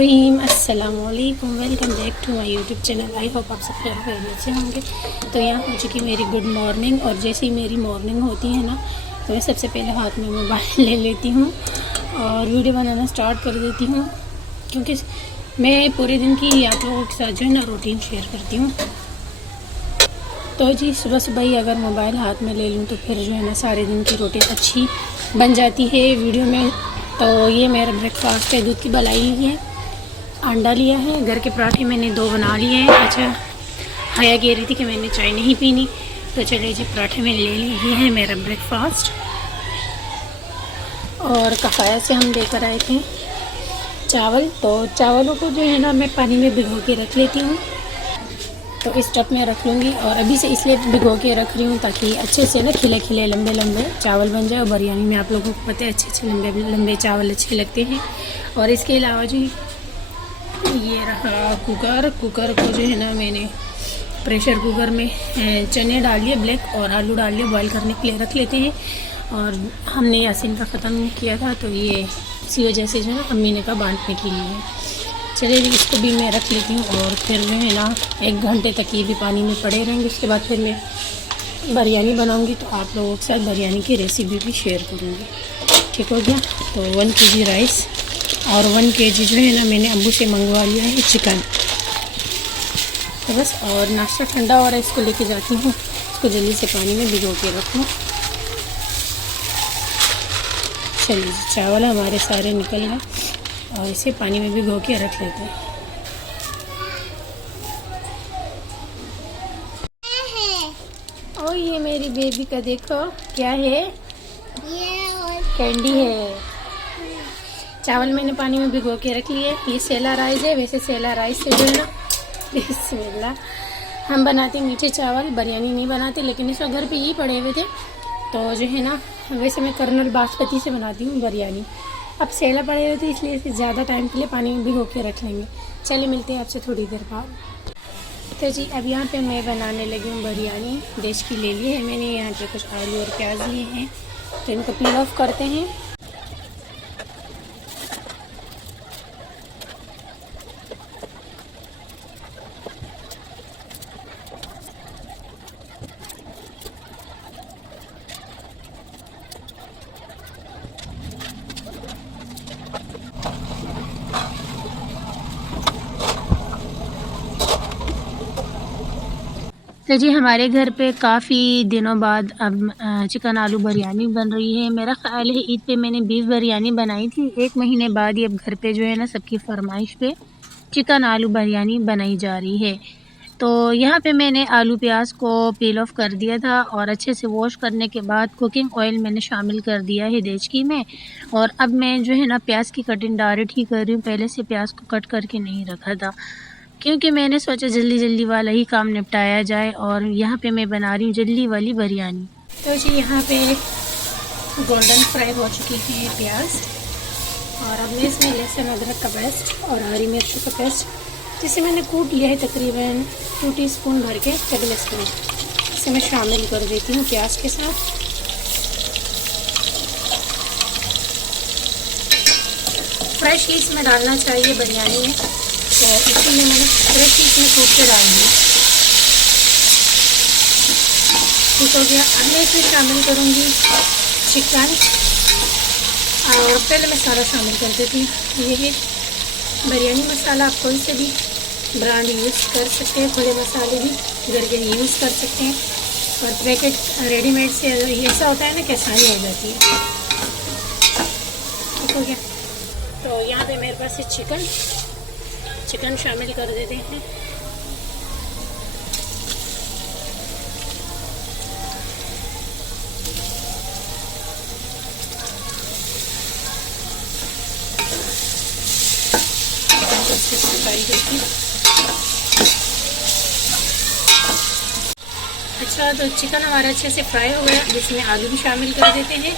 रहीम अस्सलामुअलैकुम। Welcome back to my YouTube channel. I hope आप सब खैरियत से होंगे। तो यहाँ हो चुकी मेरी गुड मॉर्निंग, और जैसे ही मेरी मॉर्निंग होती है ना तो मैं सबसे पहले हाथ में मोबाइल ले लेती हूँ और वीडियो बनाना स्टार्ट कर देती हूँ, क्योंकि मैं पूरे दिन की आप लोगों के साथ जो है ना रूटीन शेयर करती हूँ। तो जी सुबह सुबह ही अगर मोबाइल हाथ में ले लूँ तो फिर जो है ना सारे दिन की रूटीन अच्छी बन जाती है वीडियो में। तो ये मेरा ब्रेकफास्ट है, दूध की मलाई ली है, अंडा लिया है, घर के पराठे मैंने 2 बना लिए हैं। अच्छा, हया कह रही थी कि मैंने चाय नहीं पीनी, तो चले जी पराठे मैंने ले लिए। ये है मेरा ब्रेकफास्ट। और कफाया से हम लेकर आए थे चावल, तो चावलों को जो है ना मैं पानी में भिगो के रख लेती हूँ। तो इस टप में रख लूँगी, और अभी से इसलिए भिगो के रख रही हूँ ताकि अच्छे से ना खिले खिले लंबे लंबे चावल बन जाए। और बिरयानी में आप लोगों को पता है अच्छे लंबे लंबे चावल अच्छे लगते हैं। और इसके अलावा जी ये रहा कुकर को जो है ना मैंने प्रेशर कुकर में चने डाल लिए ब्लैक और आलू डाल लिए, बॉईल करने के लिए रख लेते हैं। और हमने यासीन का ख़त्म किया था तो ये इसी वजह से जो है ना अम्मी ने कहा बांटने के लिए। चलिए इसको भी मैं रख लेती हूँ, और फिर जो है ना 1 घंटे तक ये भी पानी में पड़े रहेंगे। उसके बाद फिर मैं बिरयानी बनाऊँगी, तो आप लोगों के साथ बिरयानी की रेसिपी भी शेयर करूँगी। ठीक हो गया। तो 1 kg राइस और 1 kg जो है ना मैंने अम्बू से मंगवा लिया है चिकन। तो बस, और नाश्ता ठंडा हो रहा है, इसको लेके जाती हूँ, इसको जल्दी से पानी में भिगो के रखूँ। चलिए चावल हमारे सारे निकल गए, और इसे पानी में भिगो के रख लेते हैं। ओ ये मेरी बेबी का देखो क्या है, ये कैंडी है। चावल मैंने पानी में भिगो के रख लिए। ये सेला राइस है, वैसे सेला राइस से जो है ना बिस्मिल्लाह हम बनाते मीठे चावल, बिरयानी नहीं बनाते, लेकिन इस वक्त घर पे यही पड़े हुए थे तो जो है ना वैसे मैं कर्नल बासमती से बनाती हूँ बिरयानी। अब सेला पड़े हुए थे इसलिए इसे ज़्यादा टाइम के लिए पानी में भिगो के रख लेंगे। चलिए मिलते हैं आपसे थोड़ी देर बाद। तो जी अब यहाँ पे मैं बनाने लगी हूँ बिरयानी। देश की ले ली है मैंने, यहाँ पे कुछ आलू और प्याज लिए हैं, तो इनको पील ऑफ करते हैं। तो जी हमारे घर पे काफ़ी दिनों बाद अब चिकन आलू बिरयानी बन रही है। मेरा ख़्याल है ईद पे मैंने बीफ बिरयानी बनाई थी, 1 महीने बाद ही अब घर पे जो है ना सबकी फरमाइश पे चिकन आलू बिरयानी बनाई जा रही है। तो यहाँ पे मैंने आलू प्याज को पील ऑफ कर दिया था, और अच्छे से वॉश करने के बाद कुकिंग ऑयल मैंने शामिल कर दिया है देचकी में। और अब मैं जो है ना प्याज की कटिंग डायरेक्ट ही कर रही हूँ, पहले से प्याज को कट करके नहीं रखा था, क्योंकि मैंने सोचा जल्दी जल्दी वाला ही काम निपटाया जाए। और यहाँ पे मैं बना रही हूँ जल्दी वाली बिरयानी। तो जी यहाँ पे गोल्डन फ्राई हो चुकी है प्याज, और अब मैं इसमें लहसुन अदरक का पेस्ट और हरी मिर्च का पेस्ट, जिसे मैंने कूट लिया है तकरीबन 2 टीस्पून भर के टेबल स्पून, इसे मैं शामिल कर देती हूँ प्याज के साथ। फ्रेश ही इसमें डालना चाहिए बिरयानी में, तो इसीलिए मैंने फ्रेश ही इसमें कूट के डाल दिया। ठीक हो गया। अब मैं इसमें शामिल करूँगी चिकन, और पहले मैं सारा शामिल कर देती हूँ। ये है बिरयानी मसाला, आप कोई से भी ब्रांड यूज़ कर सकते हैं, थोड़े मसाले भी घर के यूज़ कर सकते हैं, और पैकेट रेडीमेड से ऐसा होता है ना कि आसानी हो जाती है। ठीक हो गया। तो यहाँ पे मेरे पास चिकन शामिल कर देते हैं। अच्छा, तो चिकन हमारा अच्छे से फ्राई हो गया। अब इसमें आलू भी शामिल कर देते हैं,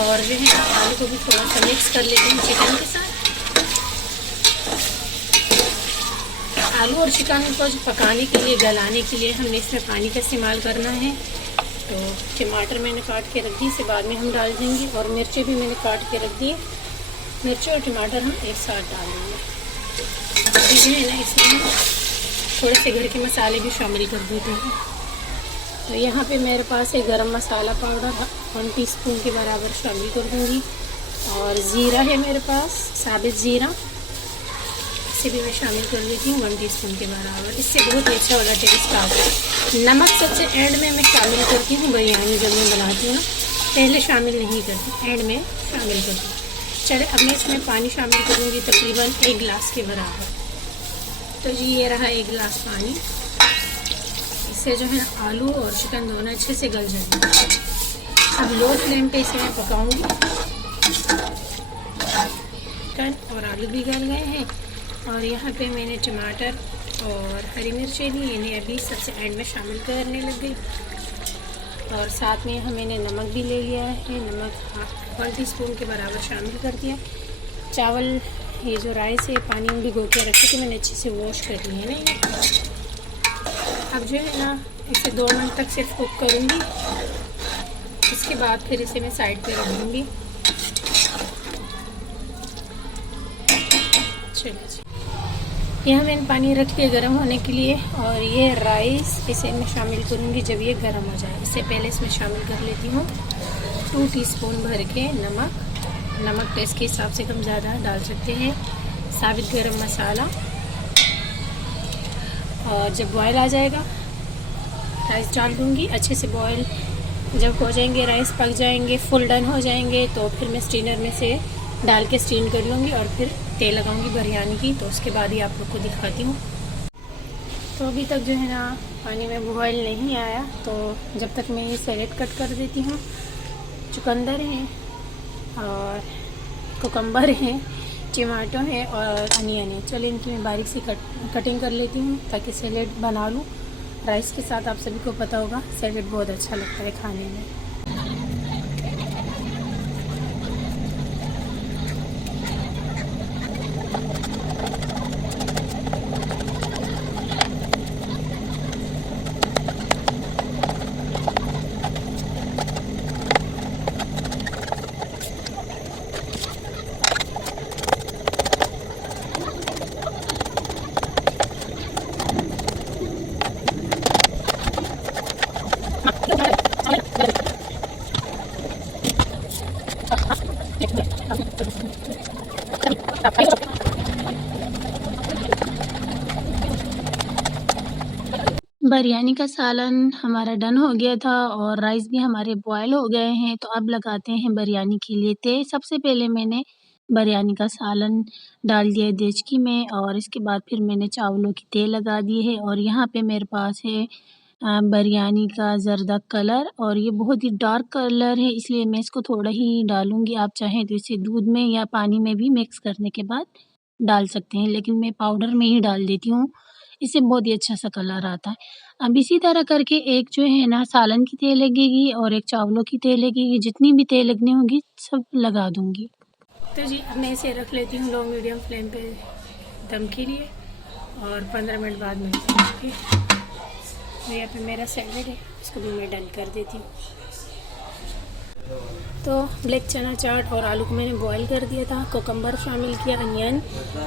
और जो है आलू को भी थोड़ा सा मिक्स कर लेते हैं चिकन के साथ। आलू और चिकन को पकाने के लिए, गलाने के लिए हमने इसमें पानी का इस्तेमाल करना है। तो टमाटर मैंने काट के रख दी, इसे बाद में हम डाल देंगे, और मिर्चें भी मैंने काट के रख दी। मिर्ची और टमाटर हम एक साथ डाल देंगे। अभी जो है ना इसमें थोड़े से घर के मसाले भी शामिल कर देते हैं। तो यहाँ पे मेरे पास है गरम मसाला पाउडर 1 टीस्पून के बराबर शामिल कर दूँगी, और ज़ीरा है मेरे पास, साबित ज़ीरा, इसे भी मैं शामिल कर देती हूँ 1 टीस्पून के बराबर। इससे बहुत ही अच्छा वाला टेस्ट आता है। नमक सबसे एंड में मैं शामिल करती हूँ बिरयानी जब मैं बनाती हूँ ना, पहले शामिल नहीं करती, एंड में शामिल करती हूँ। चले अब मैं इसमें पानी शामिल करूँगी तकरीबन 1 गिलास के बराबर। तो जी ये रहा 1 गिलास पानी। इससे जो है आलू और चिकन दोनों अच्छे से गल जाएंगे। अब लो फ्लेम पे इसे मैं पकाऊंगी। चिकन और आलू भी गल गए हैं, और यहाँ पे मैंने टमाटर और हरी मिर्चें भी इन्हें अभी सबसे एंड में शामिल करने लग गई। और साथ में यहाँ मैंने नमक भी ले लिया है, नमक 1 टीस्पून के बराबर शामिल कर दिया। चावल ये जो राइस है पानी में भिगो के रखे थे मैंने, अच्छे से वॉश कर लिए हैं ना। अब जो है ना इसे 2 मिनट तक सिर्फ कुक करूँगी, इसके बाद फिर इसे मैं साइड पे रख दूँगी। चलिए जी, यहाँ मैंने पानी रख लिया गर्म होने के लिए, और ये राइस इसे मैं शामिल करूँगी जब ये गर्म हो जाए। इससे पहले इसमें शामिल कर लेती हूँ 2 टीस्पून भर के नमक। नमक टेस्ट के हिसाब से कम ज़्यादा डाल सकते हैं। साबित गरम मसाला, और जब बॉयल आ जाएगा राइस डाल दूँगी। अच्छे से बॉयल जब हो जाएंगे, राइस पक जाएंगे, फुल डन हो जाएंगे, तो फिर मैं स्टीनर में से डाल के स्टीम कर लूँगी और फिर तेल लगाऊंगी बिरयानी की। तो उसके बाद ही आप लोग को दिखाती हूँ। तो अभी तक जो है ना पानी में बॉयल नहीं आया, तो जब तक मैं ये सैलेड कट कर देती हूँ। चुकंदर हैं और कुकम्बर हैं, टमाटो है और अनियन है। चलिए इनकी मैं बारीक सी कटिंग कर लेती हूँ ताकि सैलेड बना लूँ राइस के साथ। आप सभी को पता होगा सैलेड बहुत अच्छा लगता है खाने में। बिरयानी का सालन हमारा डन हो गया था और राइस भी हमारे बॉयल हो गए हैं। तो अब लगाते हैं बिरयानी के लिए तेल। सबसे पहले मैंने बिरयानी का सालन डाल दिया है देचकी में, और इसके बाद फिर मैंने चावलों की तेल लगा दी है। और यहाँ पे मेरे पास है बिरयानी का ज़र्दा कलर, और ये बहुत ही डार्क कलर है, इसलिए मैं इसको थोड़ा ही डालूँगी। आप चाहें तो इसे दूध में या पानी में भी मिक्स करने के बाद डाल सकते हैं, लेकिन मैं पाउडर में ही डाल देती हूँ, इससे बहुत ही अच्छा सा कलर आता है। अब इसी तरह करके एक जो है ना सालन की तेल लगेगी और एक चावलों की तेल लगेगी। जितनी भी तेल लगनी होगी सब लगा दूँगी। तो जी अब मैं इसे रख लेती हूँ लो मीडियम फ्लेम पे दम के लिए, और 15 मिनट बाद मैं यहाँ पे मेरा सैलेड है, इसको भी मैं डन कर देती हूँ। तो ब्लैक चना चाट और आलू को मैंने बॉईल कर दिया था, कोकम्बर शामिल किया, अनियन,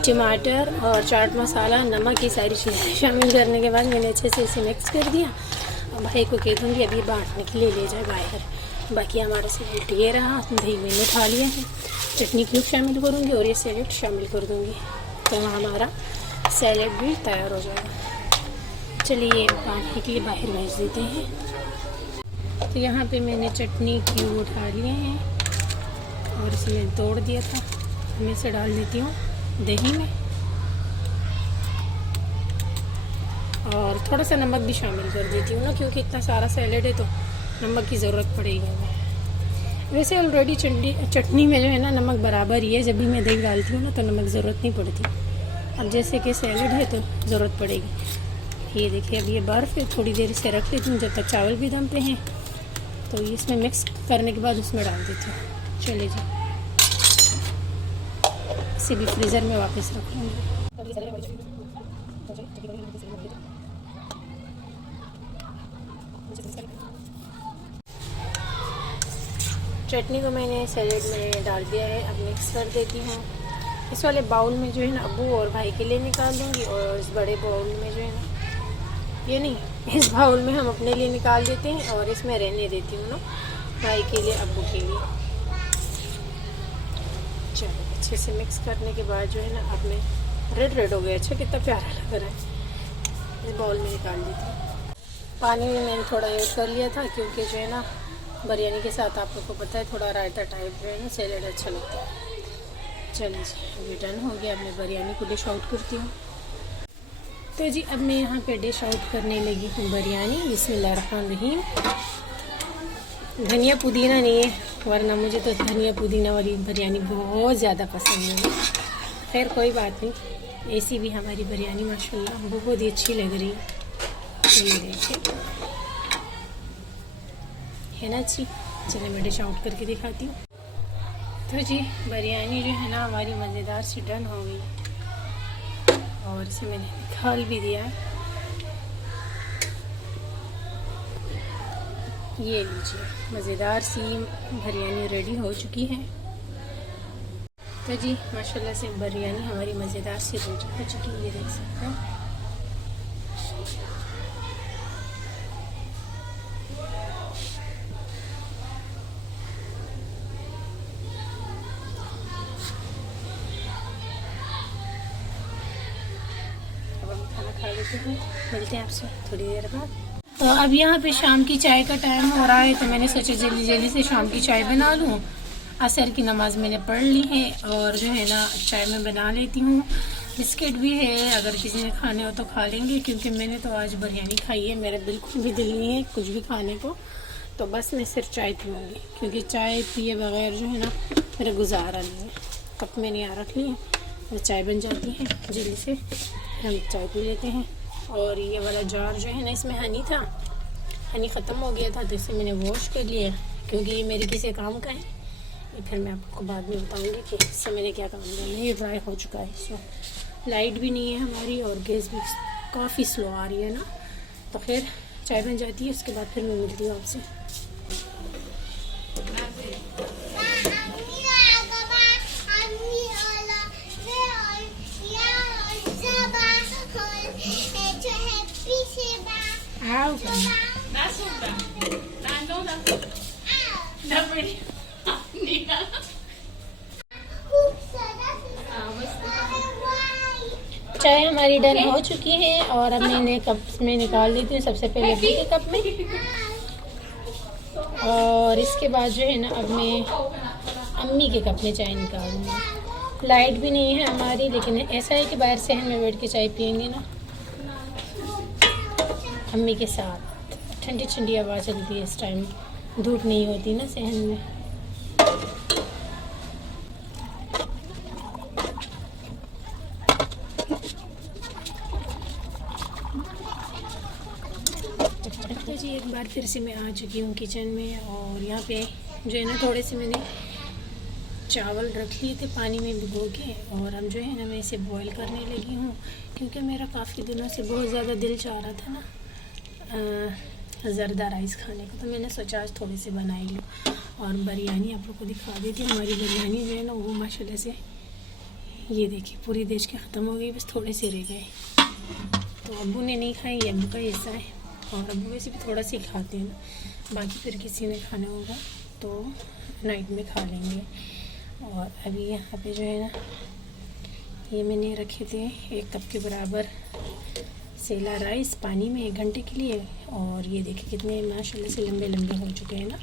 टमाटर और चाट मसाला, नमक, ये सारी चीज़ें शामिल करने के बाद मैंने अच्छे से इसे मिक्स कर दिया। और भाई को कह दूँगी अभी बांटने के लिए ले जाए बाहर। बाकी हमारा सैलेड ये रहा, दही मैंने उठा लिया है, चटनी क्यूब शामिल करूँगी और ये सैलेड शामिल कर दूँगी, तो हमारा सैलेड भी तैयार हो जाएगा। चलिए बांटने के लिए बाहर भेज देते हैं। तो यहाँ पे मैंने चटनी क्यूब उठा लिए हैं और इसे मैंने तोड़ दिया था। मैं इसे डाल देती हूँ दही में, और थोड़ा सा नमक भी शामिल कर देती हूँ ना, क्योंकि इतना सारा सैलेड है तो नमक की ज़रूरत पड़ेगी। वैसे ऑलरेडी चटनी में जो है ना नमक बराबर ही है, जब भी मैं दही डालती हूँ ना तो नमक ज़रूरत नहीं पड़ती। अब जैसे कि सैलेड है तो ज़रूरत पड़ेगी। ये देखिए अब ये बर्फ़ है, थोड़ी देर इसे रख लेती हूँ जब तक चावल भी दम पे हैं। तो इसमें मिक्स करने के बाद उसमें डाल देती हूँ। चलिए जी इसे भी फ्रीज़र में वापस रख लूँगी। चटनी को मैंने सैलेड में डाल दिया है, अब मिक्स कर देती हूँ। इस वाले बाउल में जो है ना अब्बू और भाई के लिए निकाल दूँगी, और इस बड़े बाउल में जो है ना, ये नहीं, इस बाउल में हम अपने लिए निकाल देते हैं और इसमें रहने देती हूँ ना भाई के लिए, अब्बू के लिए। चलो अच्छे से मिक्स करने के बाद जो है ना, अब मैं रेड हो गया, अच्छा कितना प्यारा लग रहा है। इस बाउल में निकाल देती हूँ। पानी भी मैंने थोड़ा ऐड कर लिया था, क्योंकि जो है ना बिरयानी के साथ आप लोग को पता है थोड़ा रायता टाइप जो है ना सैलेड अच्छा लगता है। चलिए जी, अभी डन हो गया। अब मैं बिरयानी को डिश आउट करती हूँ। तो जी अब मैं यहाँ पे डिश आउट करने लगी हूँ बिरयानी। बिस्मिल्लाहिर्रहमानिर्रहीम। धनिया पुदीना नहीं है, वरना मुझे तो धनिया पुदीना वाली बिरयानी बहुत ज़्यादा पसंद है। खैर कोई बात नहीं, ऐसी भी हमारी बिरयानी माशाल्लाह बहुत ही अच्छी लग रही है। ये देखिए, है ना अच्छी। चलिए मैं डिश आउट करके दिखाती हूँ। तो जी बिरयानी जो है ना हमारी मज़ेदार सी डन हो गई, और इसे मैंने निकाल भी दिया है। ये लीजिए, मज़ेदार सी बिरयानी रेडी हो चुकी है। तो जी माशाल्लाह से बिरयानी हमारी मज़ेदार सी रेडी हो चुकी है, ये देख सकते हैं। खाना खा लेते हैं, मिलते हैं आपसे थोड़ी देर बाद। तो अब यहाँ पे शाम की चाय का टाइम हो रहा है, तो मैंने सोचा जल्दी जल्दी से शाम की चाय बना लूँ। असर की नमाज़ मैंने पढ़ ली है, और जो है ना चाय मैं बना लेती हूँ। बिस्किट भी है, अगर किसी ने खाने हो तो खा लेंगे, क्योंकि मैंने तो आज बिरयानी खाई है, मेरा बिल्कुल भी दिल नहीं है कुछ भी खाने को। तो बस मैं सिर्फ चाय पीऊँगी, क्योंकि चाय पिए बगैर जो है ना मेरा गुजारा नहीं है। कप मैंने यहाँ रख ली है, तो चाय बन जाती है जल्दी से, हम चाय पी लेते हैं। और ये वाला जार जो है ना, इसमें हनी था, हनी ख़त्म हो गया था, तो इसे मैंने वॉश कर लिया, क्योंकि ये मेरे किसी काम का है। ये फिर मैं आपको बाद में बताऊंगी कि इससे मैंने क्या काम करना है। ये ड्राई हो चुका है, सो लाइट भी नहीं है हमारी, और गैस भी काफ़ी स्लो आ रही है ना। तो खैर चाय बन जाती है, उसके बाद फिर मैं मिलती हूँ आपसे। चाय हमारी डन हो चुकी है, और अब मैंने कप में निकाल देती हूँ। सबसे पहले अब्बू के कप में, और इसके बाद जो है ना अब मैं अम्मी के कप में चाय निकालूंगी। लाइट भी नहीं है हमारी, लेकिन ऐसा है कि बाहर सहन में बैठ के चाय पियेंगे ना अम्मी के साथ। ठंडी ठंडी हवा चलती है इस टाइम, धूप नहीं होती ना सहन में। तो जी एक बार फिर से मैं आ चुकी हूँ किचन में, और यहाँ पे जो है ना थोड़े से मैंने चावल रख लिए थे पानी में भिगो के, और हम जो है ना मैं इसे बॉईल करने लगी हूँ, क्योंकि मेरा काफ़ी दिनों से बहुत ज़्यादा दिल चाह रहा था ना ज़रदा राइस खाने को, तो मैंने सोचा आज थोड़ी सी बनाई लूँ। और बिरयानी आप लोग को दिखा देती हूँ। हमारी बिरयानी जो है ना वो माशाल्लाह से, ये देखिए पूरी देश के ख़त्म हो गई, बस थोड़े से रह गए। तो अब्बू ने नहीं खाई, ये अब्बू का हिस्सा है, और अब्बू वैसे भी थोड़ा सा ही खाते हैं ना, बाकी फिर किसी ने खाना होगा तो नाइट में खा लेंगे। और अभी यहाँ पे जो है ना ये मैंने रखे थे 1 कप के बराबर सेला राइस पानी में 1 घंटे के लिए, और ये देखिए कितने माशाल्लाह से लंबे लंबे हो चुके हैं ना।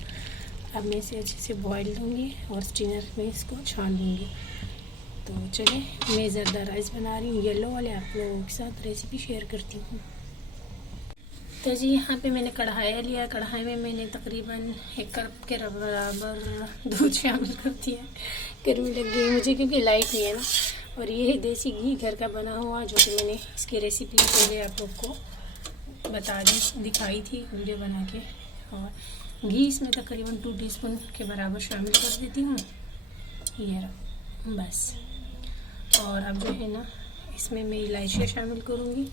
अब मैं इसे अच्छे से बॉईल दूँगी और स्टीनर में इसको छान दूँगी। तो चलिए मैं ज़रदा राइस बना रही हूँ, येलो वाले, आप लोगों के साथ रेसिपी शेयर करती हूँ। तो जी यहाँ पे मैंने कढ़ाई लिया, कढ़ाई में मैंने तकरीबन 1 कप के बराबर दूध शामिल कर दिया। गर्मी लग गई मुझे क्योंकि लाइट नहीं है ना। और ये है देसी घी घर का बना हुआ, जो कि मैंने इसकी रेसिपी पहले आप लोग को दिखाई थी वीडियो बना के। और घी इसमें तकरीबन 2 टीस्पून के बराबर शामिल कर देती हूँ, ये रहा बस। और अब जो है ना इसमें मैं इलायचियाँ शामिल करूँगी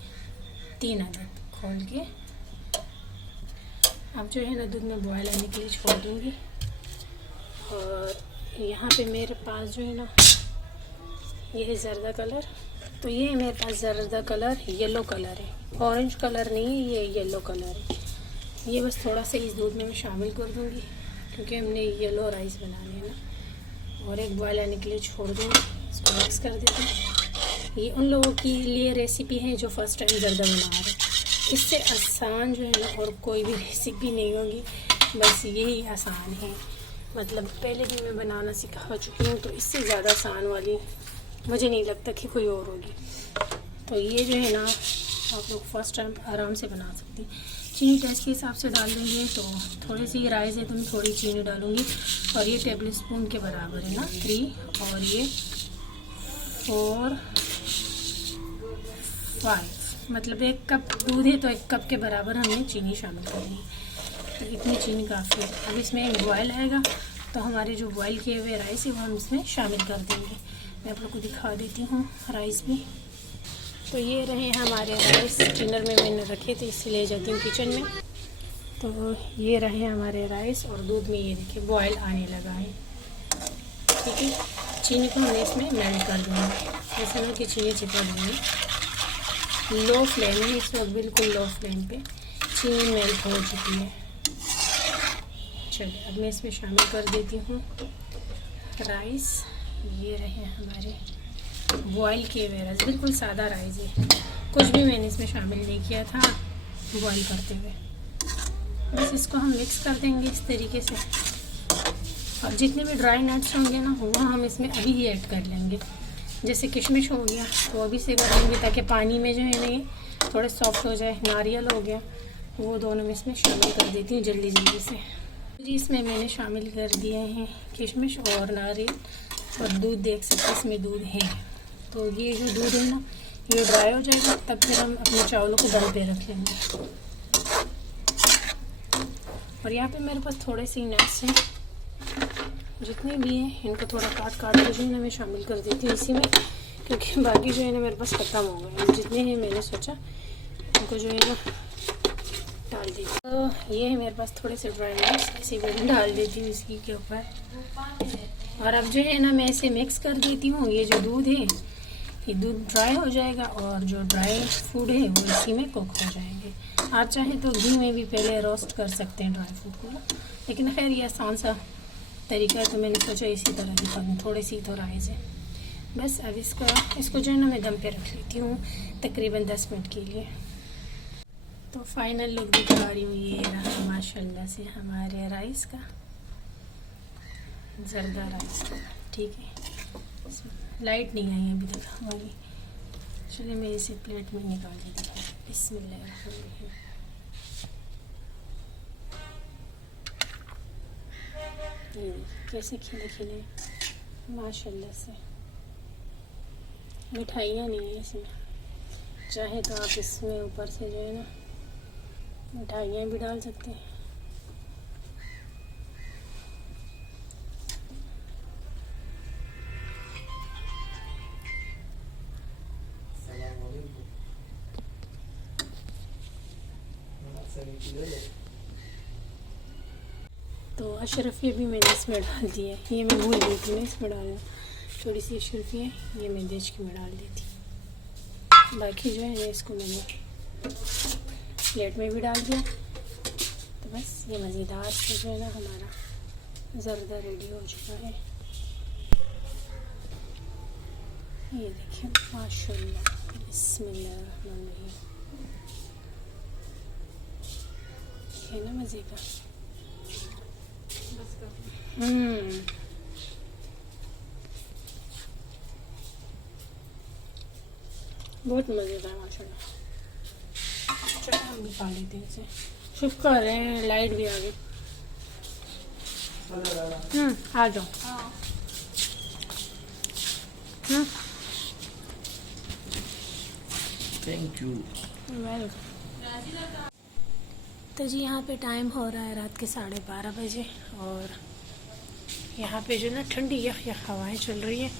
3 अदद खोल के। अब जो है ना दूध में बॉयल आने के लिए छोड़ दूँगी। और यहाँ पे मेरे पास जो है ना ये है जर्दा कलर। तो ये है मेरे पास जर्दा कलर, येलो कलर है, ऑरेंज कलर नहीं है, ये येलो कलर है। ये बस थोड़ा सा इस दूध में मैं शामिल कर दूँगी क्योंकि हमने येलो राइस बनाने हैं ना। और एक बॉयल आने के लिए छोड़ दूँगी, इसको मिक्स कर देते हैं। ये उन लोगों के लिए रेसिपी है जो फर्स्ट टाइम जर्दा बना रहे हैं। इससे आसान जो है ना और कोई भी रेसिपी नहीं होगी, बस यही आसान है। मतलब पहले भी मैं बनाना सिखा चुकी हूँ, तो इससे ज़्यादा आसान वाली मुझे नहीं लगता कि कोई और होगी। तो ये जो है ना आप लोग फर्स्ट टाइम आराम से बना सकती हैं। चीनी टेस्ट के हिसाब से डाल देंगे, तो थोड़ी सी राइस है तो मैं थोड़ी चीनी डालूँगी। और ये टेबल स्पून के बराबर है ना, 3, और ये 4, 5, मतलब 1 कप दूध है तो 1 कप के बराबर हमने चीनी शामिल करनी है। तो इतनी चीनी काफ़ी है। अब इसमें एक बॉयल आएगा तो हमारे जो बॉयल किए हुए राइस है वो हम इसमें शामिल कर देंगे। मैं आप लोग को दिखा देती हूँ राइस भी। तो ये रहे हमारे राइस, डिनर में मैंने रखे थे, इसलिए जाती हूँ किचन में। तो ये रहे हमारे राइस और दूध में ये देखिए बॉयल आने लगा है। ठीक है, चीनी को हमने इसमें मेल्ट कर देंगे, ऐसा ना कि चीनी चिपक देंगे। लो फ्लेम है इस वक्त, बिल्कुल लो फ्लेम पे चीनी मेल्ट हो चुकी है। चलिए अब मैं इसमें शामिल कर देती हूँ राइस। ये रहे हमारे बॉयल किए हुए राइस, बिल्कुल सादा राइस है, कुछ भी मैंने इसमें शामिल नहीं किया था बॉयल करते हुए। बस इसको हम मिक्स कर देंगे इस तरीके से। और जितने भी ड्राई नट्स होंगे ना वो हम इसमें अभी ही ऐड कर लेंगे। जैसे किशमिश हो गया तो अभी से कर लेंगे ताकि पानी में जो है ना ये थोड़े सॉफ्ट हो जाए। नारियल हो गया, वो दोनों में इसमें शामिल कर देती हूँ जल्दी जल्दी से। जी इसमें मैंने शामिल कर दिए हैं किशमिश और नारियल। और दूध देख सकते इसमें दूध है। तो ये जो दूध है ना ये ड्राई हो जाएगा, तब फिर हम अपने चावलों को दम पे रख लेंगे। और यहाँ पे मेरे पास थोड़े से नट्स हैं, जितने भी हैं इनको थोड़ा काट के जो है ना मैं शामिल कर देती हूँ इसी में, क्योंकि बाकी जो है ना मेरे पास ख़त्म हो गए। जितने हैं मैंने सोचा उनको जो है ना डाल दी। तो ये है मेरे पास थोड़े से ड्राई नट्स, इसी को डाल देती हूँ इसकी के ऊपर। और अब जो है ना मैं इसे मिक्स कर देती हूँ। ये जो दूध है ये दूध ड्राई हो जाएगा और जो ड्राई फूड है वो इसी में कुक हो जाएंगे। आप चाहें तो घी में भी पहले रोस्ट कर सकते हैं ड्राई फ्रूट को, लेकिन खैर ये आसान सा तरीका है तो मैंने सोचा इसी तरह दिखा दूँ। थोड़ी सी तो राइस है बस। अब इसको जो है ना मैं दम पे रख लेती हूँ तकरीबन 10 मिनट के लिए। तो फाइनल लुक दिखा रही हूँ, ये रहा माशाल्लाह से हमारे राइस का, जर्दा राइस का। ठीक है, लाइट नहीं आई अभी तक हमारी। चलिए मैं इसे प्लेट में निकाल देती हूँ। बिस्मिल्लाहिर्रहमानिर्रहीम। ये कैसे खिले खिले माशाल्लाह से। मिठाइयाँ नहीं है इसमें, चाहे तो आप इसमें ऊपर से जो है ना मिठाइयाँ भी डाल सकते हैं। तो अशरफिया भी मैंने इसमें डाल दी है, ये मैं भूल गई थी मैं इसमें डालना। थोड़ी सी अशरफिया ये मैं देश की में डाल दी थी। बाकी जो है इसको मैंने प्लेट में भी डाल दिया। तो बस ये मज़ेदार से जो है ना हमारा जर्दा रेडी हो चुका है। ये देखिए माशाल्लाह, बिस्मिल्लाहिर्रहमानिर्रहीम। है ना मज़े का। बहुत मज़ेदार माशाल्लाह। चलो हम भी खा लेते हैं इसे। शुक्र कर रहे हैं लाइट भी आ गई। आ जाओ। Thank you. वेलकम। तो जी यहाँ पे टाइम हो रहा है रात के 12:30 बजे और यहाँ पे जो ना ठंडी यख हवाएं चल रही है।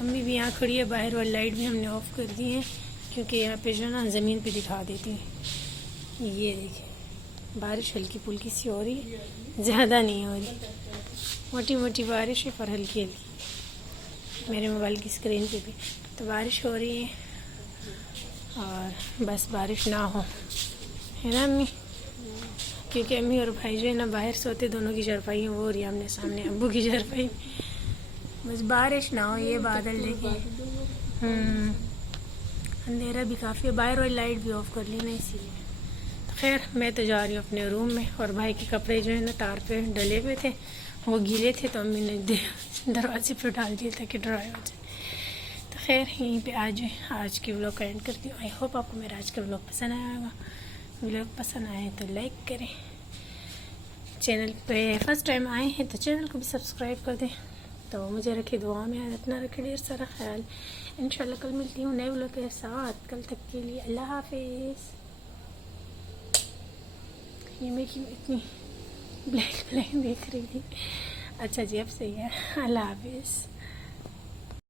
अम्मी भी यहाँ खड़ी है बाहर और लाइट भी हमने ऑफ़ कर दी है क्योंकि यहाँ पे जो ना ज़मीन पे दिखा देती है। ये देखिए बारिश हल्की फुल्की सी हो रही है, ज़्यादा नहीं हो रही, मोटी मोटी बारिश है पर हल्की हल्की। मेरे मोबाइल की स्क्रीन पे भी। तो बारिश हो रही है और बस बारिश ना हो, है ना अम्मी? क्योंकि अम्मी और भाई जो है ना बाहर सोते, दोनों की चारपाई वो हो रही है आमने सामने, अब्बू की चारपाई। बस बारिश ना हो, ये बादल लेके। अंधेरा भी काफ़ी है बाहर और लाइट भी ऑफ कर ली ना, इसीलिए। तो खैर मैं तो जा रही हूँ अपने रूम में, और भाई के कपड़े जो है ना तार पे डले हुए थे, वो गीले थे, तो अम्मी ने दरवाजे पे डाल दिए ताकि ड्राई हो जाए। तो खैर यहीं पे आज की व्लॉग का एंड करती हूँ। आई होप आपको मेरा आज का व्लॉग पसंद आया होगा। व्लॉग पसंद आए तो लाइक करें, चैनल पे फर्स्ट टाइम आए हैं तो चैनल को भी सब्सक्राइब कर दें। तो मुझे रखे दुआ में, अपना रखे ढेर सारा ख्याल। इंशाल्लाह कल मिलती हूँ नए व्लॉग के साथ। कल तक के लिए अल्लाह हाफिज़। ये मैं क्यों इतनी ब्लैक ब्लैक देख रही थी? अच्छा जी अब सही है, अल्लाह हाफिज़।